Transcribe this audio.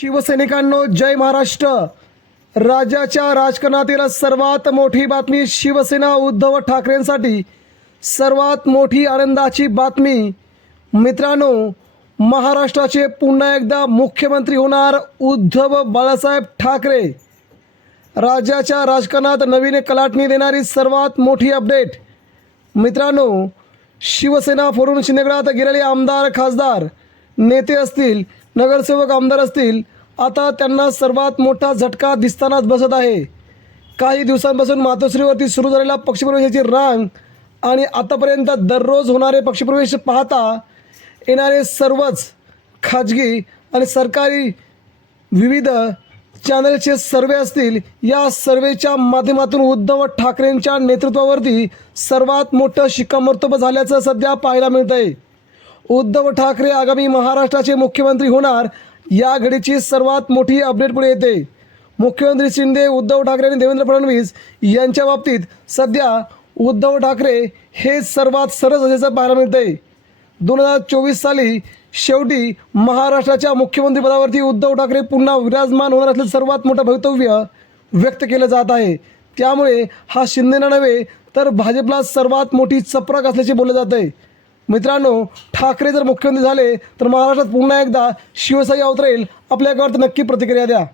शिवसैनिकांनो जय महाराष्ट्र. राज्याच्या राजकारणातील सर्वात मोठी बातमी शिवसेना उद्धव ठाकरेंसाठी. सर्वात मोठी आनंदाची बातमी. मित्रांनो महाराष्ट्राचे पुन्हा एकदा मुख्यमंत्री होणार उद्धव बाळासाहेब ठाकरे. राज्याच्या राजकारणात नवीन कलाटणी देणारी सर्वात मोठी अपडेट. मित्रांनो शिवसेना फोडून शिंदेगडात गेलेले आमदार खासदार नेते असतील नगरसेवक आमदार असतील आता त्यांना सर्वात मोठा झटका दिसतानाच बसत आहे. काही दिवसांपासून मातोश्रीवरती सुरू झालेला पक्षप्रवेशाची रांग आणि आतापर्यंत दररोज होणारे पक्षप्रवेश पाहता येणारे सर्वच खाजगी आणि सरकारी विविध चॅनलचे सर्वे असतील या सर्वेच्या माध्यमातून उद्धव ठाकरेंच्या नेतृत्वावरती सर्वात मोठं शिक्कामोर्तब झाल्याचं सध्या पाहायला मिळत आहे उद्धव ठाकरे आगामी महाराष्ट्राचे मुख्यमंत्री होणार या घडीची सर्वात मोठी अपडेट पुढे येते. मुख्यमंत्री शिंदे उद्धव ठाकरे आणि देवेंद्र फडणवीस यांच्या बाबतीत सध्या उद्धव ठाकरे हे सर्वात सरस असल्याचं पाहायला मिळतंय. दोन हजार चोवीस साली शेवटी महाराष्ट्राच्या मुख्यमंत्रीपदावरती उद्धव ठाकरे पुन्हा विराजमान होणार असलेलं सर्वात मोठं भवितव्य व्यक्त केलं जात आहे. त्यामुळे हा शिंदेना नव्हे तर भाजपला सर्वात मोठी चपराक असल्याचे बोललं जात आहे मित्रांनो ठाकरे जर मुख्यमंत्री झाले तर महाराष्ट्रात पुन्हा एकदा शिवशाही अवतरेल आपल्या नक्की प्रतिक्रिया द्या.